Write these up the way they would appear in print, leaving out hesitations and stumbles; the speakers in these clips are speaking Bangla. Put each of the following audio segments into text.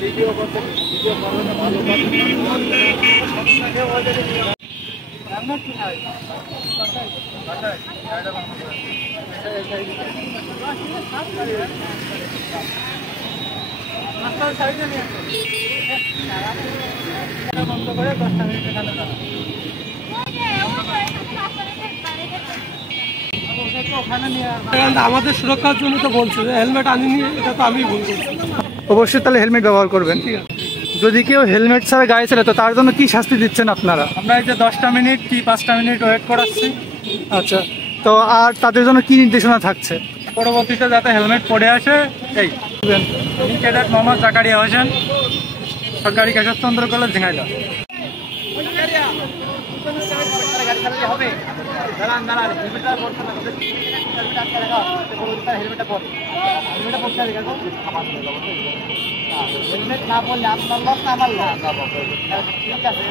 ভিডিও করতে ভিডিও করানো ভালো বন্ধ করে 10টা মিনিট এখানে দাঁড়ানো। আমাদের সুরক্ষার জন্য তো বলছে যে হেলমেট আনিনি, এটা তো আমি ভুল করছি। অবশ্যই তাহলে হেলমেট ব্যবহার করবেন। যদি কেউ হেলমেট ছাড়া গাড়ি চালায় তো তার জন্য কি শাস্তি দিচ্ছেন আপনারা? আমরা এই যে 10টা মিনিট কি 5টা মিনিট ওয়েট করাচ্ছি। আচ্ছা, তো আর তাদের জন্য কি নির্দেশনা থাকছে? পরবর্তীতে যাতে হেলমেট পরে আসে। এই ক্যাডেট মোহাম্মদ জাকারিয়া হোসেন, সরকারি কেশবচন্দ্র কলেজ, ঝিনাইদহ। হেলমেট না পড়লে আপনার লস না আমার লস। ঠিক আছে,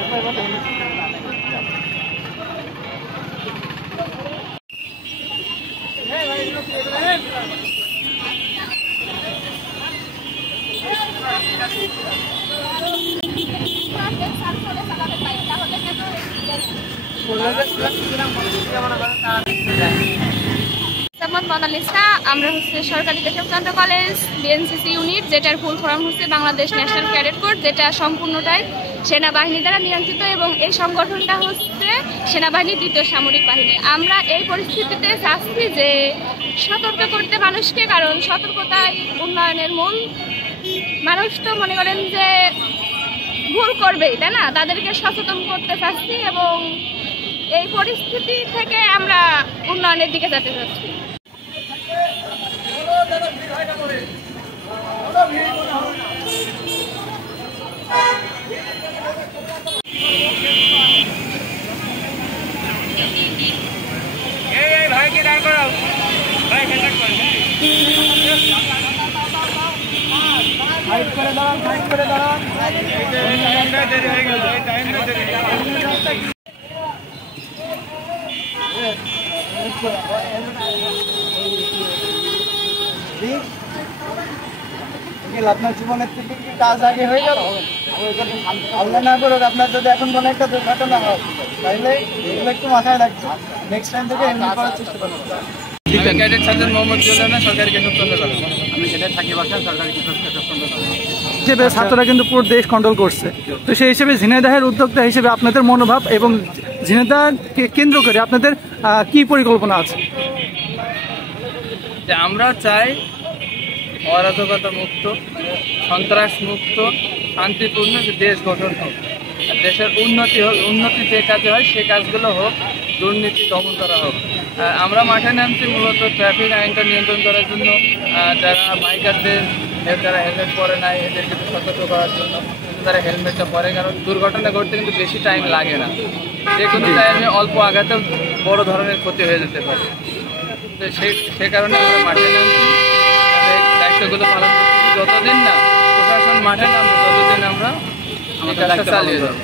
মোনালিসা, আমরা হচ্ছে সরকারি কেশবচন্দ্র কলেজ বিএনসিসি ইউনিট, যেটার ফুল ফর্ম হচ্ছে বাংলাদেশ ন্যাশনাল ক্যাডেট কোর, যেটা সম্পূর্ণটাই সেনাবাহিনী দ্বারা নিয়ন্ত্রিত এবং এই সংগঠনটা হচ্ছে সেনাবাহিনীর 2য় সামরিক বাহিনী। আমরা এই পরিস্থিতিতে চাচ্ছি যে সতর্ক করতে মানুষকে, কারণ সতর্কতাই উন্নয়নের মূল। মানুষ তো মনে করেন যে ভুল করবেই, তাই না? তাদেরকে সচেতন করতে চাচ্ছি এবং এই পরিস্থিতি থেকে আমরা উন্নয়নের দিকে যেতে চাচ্ছি। ভাইকে দাঁড় করাও, ভাই হেলমেট পরেন। সাইড করে দাঁড়ান, সাইড করে দাঁড়ান। টাইমটা দেরি হয়ে গেল, টাইমটা দেরি হয়ে গেল। আপনার জীবনের থেকে কি কাজ আগে হয়ে গেল? আল্লাহ না করুক আপনার যদি এখন কোনো একটা দুর্ঘটনা হয়, তাহলে এগুলো একটু মাথায় রাখবেন। নেক্সট টাইম থেকে হেলমেট পরার চেষ্টা করবেন। আমি ক্যাডেট সার্জেন্ট মোহাম্মদ জুয়েলানা, সরকারি কেশবচন্দ্র কলেজ। আমি ক্যাডেট সাকিব হাসান, সরকারি কেশবচন্দ্র কলেজ। হিসেবে ছাত্ররা কিন্তু পুরো দেশ কন্ট্রোল করছে, তো সেই হিসেবে ঝিনাইদহের উদ্যোক্তা হিসেবে আপনাদের মনোভাব এবং ঝিনাইদহকে কেন্দ্র করে আপনাদের কি পরিকল্পনা আছে? যে আমরা চাই অরাজকতা মুক্ত, সন্ত্রাস মুক্ত, শান্তিপূর্ণ দেশ গঠন হোক। দেশের উন্নতি হোক, উন্নতি যে কাজে হয় সে কাজগুলো হোক, দুর্নীতি দমন করা হোক। আমরা মাঠে নামছি মূলত ট্রাফিক আইনটা নিয়ন্ত্রণ করার জন্য। যারা বাইকারদের যারা হেলমেট পরে নাই এদেরকে সতর্ক করার জন্য তারা হেলমেটটা পরে, কারণ দুর্ঘটনা ঘটতে কিন্তু বেশি টাইম লাগে না। যে কোনো টাইমে অল্প আঘাতে বড় ধরনের ক্ষতি হয়ে যেতে পারে। তো সে কারণে আমরা মাঠে নামছি, দায়িত্বগুলো পালন করছি। যতদিন না প্রশাসন মাঠে নামবে ততদিন আমরা এই কাজটা চালিয়ে যাবো।